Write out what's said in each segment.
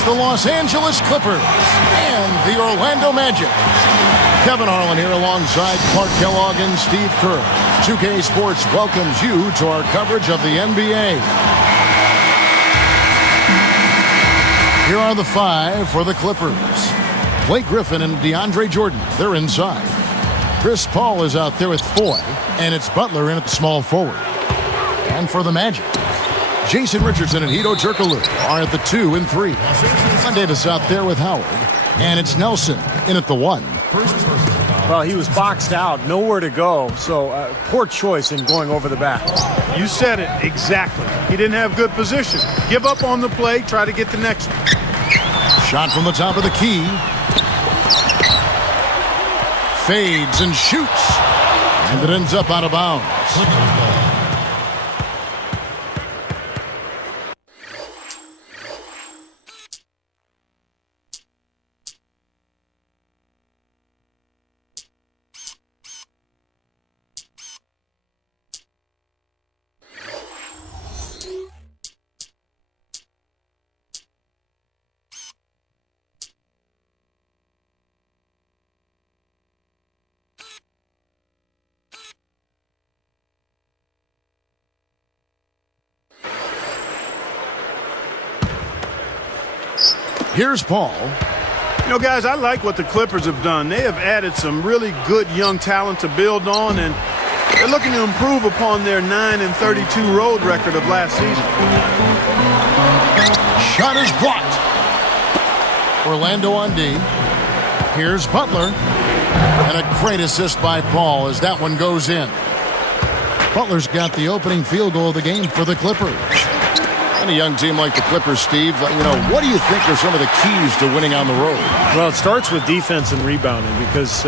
It's the Los Angeles Clippers and the Orlando Magic. Kevin Harlan here alongside Clark Kellogg and Steve Kerr. 2K Sports welcomes you to our coverage of the NBA. Here are the five for the Clippers. Blake Griffin and DeAndre Jordan, they're inside. Chris Paul is out there with Foy, and it's Butler in at the small forward. And for the Magic, Jason Richardson and Hedo Turkoglu are at the 2 and 3. Davis out there with Howard, and it's Nelson in at the 1. Well, he was boxed out, nowhere to go, so poor choice in going over the back. You said it exactly. He didn't have good position. Give up on the play, try to get the next one. Shot from the top of the key. Fades and shoots, and it ends up out of bounds. Here's Paul. You know, guys, I like what the Clippers have done. They have added some really good young talent to build on, and they're looking to improve upon their 9-32 road record of last season. Shot is blocked. Orlando on D. Here's Butler. And a great assist by Paul as that one goes in. Butler's got the opening field goal of the game for the Clippers. And a young team like the Clippers, Steve, what do you think are some of the keys to winning on the road? Well, it starts with defense and rebounding because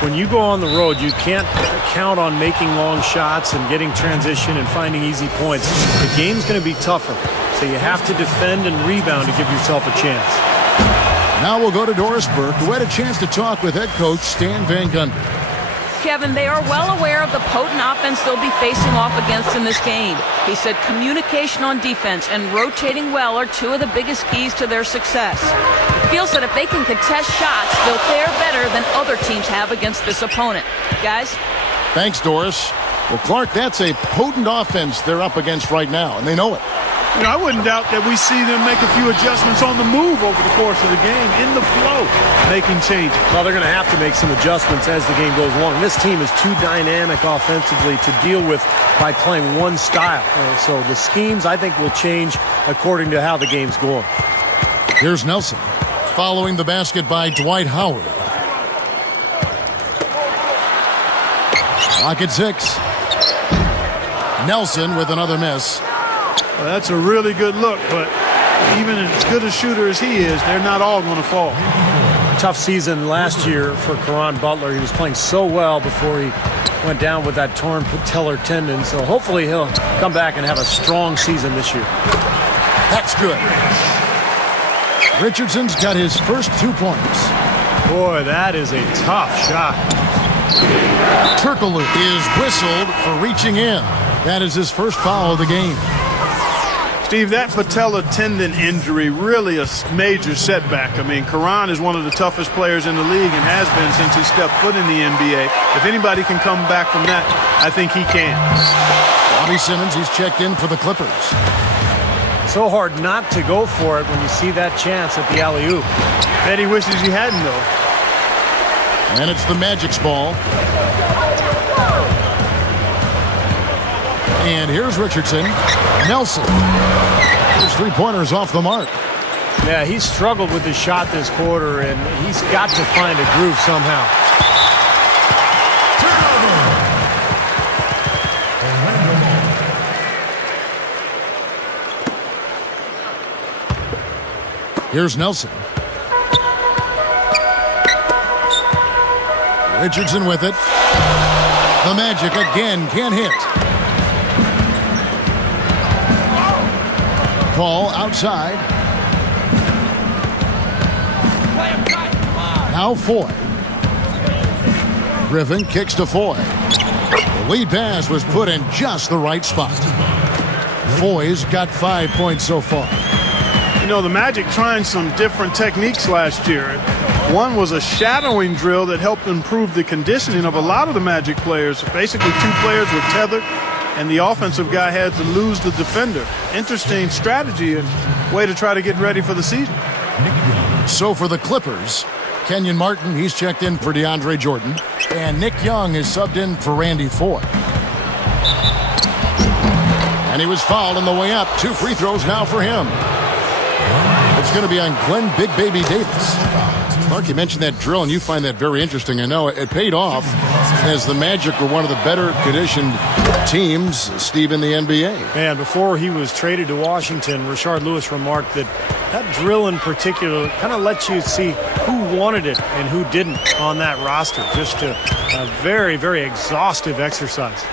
when you go on the road, you can't count on making long shots and getting transition and finding easy points. The game's going to be tougher, so you have to defend and rebound to give yourself a chance. Now we'll go to Doris Burke, who had a chance to talk with head coach Stan Van Gundy. Kevin, they are well aware of the potent offense they'll be facing off against in this game. He said communication on defense and rotating well are two of the biggest keys to their success. He feels that if they can contest shots, they'll fare better than other teams have against this opponent. Guys? Thanks, Doris. Well, Clark, that's a potent offense they're up against right now, and they know it. You know, I wouldn't doubt that we see them make a few adjustments on the move over the course of the game, in the flow, making changes. Well, they're going to have to make some adjustments as the game goes along. This team is too dynamic offensively to deal with by playing one style. So the schemes, I think, will change according to how the game's going. Here's Nelson, following the basket by Dwight Howard. Clock at 6. Nelson with another miss. Well, that's a really good look, but even as good a shooter as he is, they're not all going to fall. Tough season last year for Caron Butler. He was playing so well before he went down with that torn patellar tendon. So hopefully he'll come back and have a strong season this year. That's good. Richardson's got his first 2 points. Boy, that is a tough shot. Turkoglu is whistled for reaching in. That is his first foul of the game. Steve, that patella tendon injury, really a major setback. I mean, Caron is one of the toughest players in the league and has been since he stepped foot in the NBA. If anybody can come back from that, I think he can. Bobby Simmons, he's checked in for the Clippers. So hard not to go for it when you see that chance at the alley-oop. Bet he wishes he hadn't, though. And it's the Magic's ball. And here's Richardson. Nelson. His three-pointers off the mark. Yeah, he's struggled with his shot this quarter, and he's got to find a groove somehow. Here's Nelson. Richardson with it. The Magic again can't hit. Paul outside. Now Foy. Griffin kicks to Foy. The lead pass was put in just the right spot. Foy's got 5 points so far. You know, the Magic trying some different techniques last year. One was a shadowing drill that helped improve the conditioning of a lot of the Magic players. Basically, two players were tethered, and the offensive guy had to lose the defender. Interesting strategy and way to try to get ready for the season. So for the Clippers, Kenyon Martin, he's checked in for DeAndre Jordan, and Nick Young is subbed in for Randy Foye. And he was fouled on the way up. 2 free throws now for him. It's going to be on Glenn Big Baby Davis. Mark, you mentioned that drill, and you find that very interesting. I know it paid off as the Magic were one of the better conditioned teams, Steve, in the NBA. Man, before he was traded to Washington, Rashard Lewis remarked that drill in particular kind of lets you see who wanted it and who didn't on that roster. Just a very, very exhaustive exercise.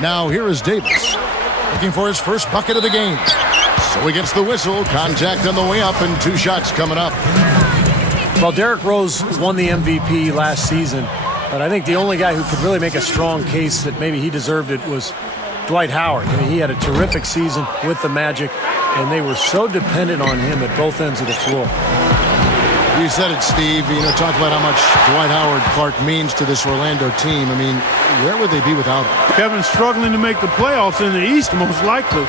Now here is Davis looking for his first bucket of the game. So he gets the whistle, contact on the way up, and 2 shots coming up. Well, Derrick Rose won the MVP last season, but I think the only guy who could really make a strong case that maybe he deserved it was Dwight Howard. I mean, he had a terrific season with the Magic, and they were so dependent on him at both ends of the floor. You said it, Steve. You know, talk about how much Dwight Howard Clark means to this Orlando team. I mean, where would they be without him? Kevin's struggling to make the playoffs in the East, most likely.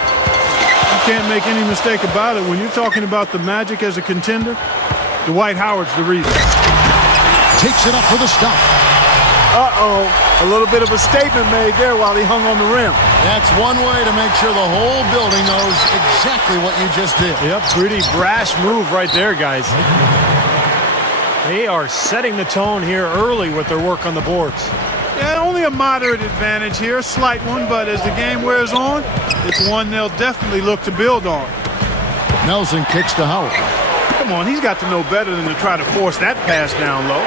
You can't make any mistake about it. When you're talking about the Magic as a contender, Dwight Howard's the reason. Takes it up for the stuff. Uh-oh. A little bit of a statement made there while he hung on the rim. That's one way to make sure the whole building knows exactly what you just did. Yep, pretty brash move right there, guys. They are setting the tone here early with their work on the boards. Yeah, only a moderate advantage here, a slight one, but as the game wears on, it's one they'll definitely look to build on. Nelson kicks to Howard. Come on, he's got to know better than to try to force that pass down low.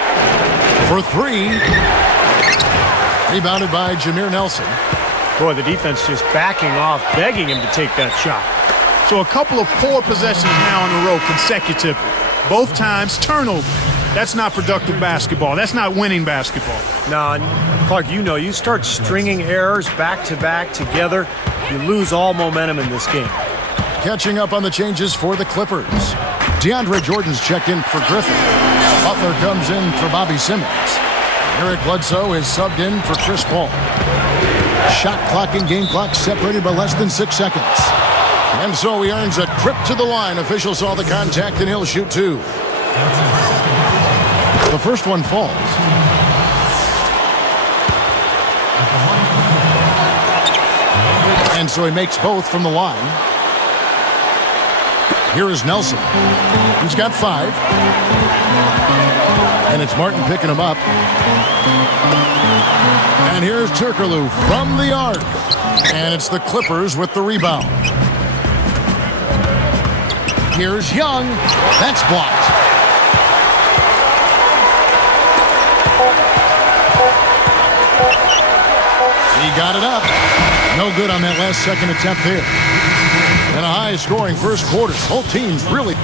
For 3. Rebounded by Jameer Nelson. Boy, the defense just backing off, begging him to take that shot. So a couple of poor possessions now in a row consecutive. Both times turnover. That's not productive basketball. That's not winning basketball. No, Clark, you know, you start stringing errors back-to-back together, you lose all momentum in this game. Catching up on the changes for the Clippers. DeAndre Jordan's checked in for Griffin. Butler comes in for Bobby Simmons. Eric Bledsoe is subbed in for Chris Paul. Shot clock and game clock separated by less than 6 seconds. And so he earns a trip to the line. Official saw the contact, and he'll shoot 2. The first one falls. And so he makes both from the line. Here is Nelson. He's got 5. And it's Martin picking him up. And here's Turkoglu from the arc. And it's the Clippers with the rebound. Here's Young. That's blocked. He got it up. No good on that last second attempt there. And a high-scoring first quarter. Both teams really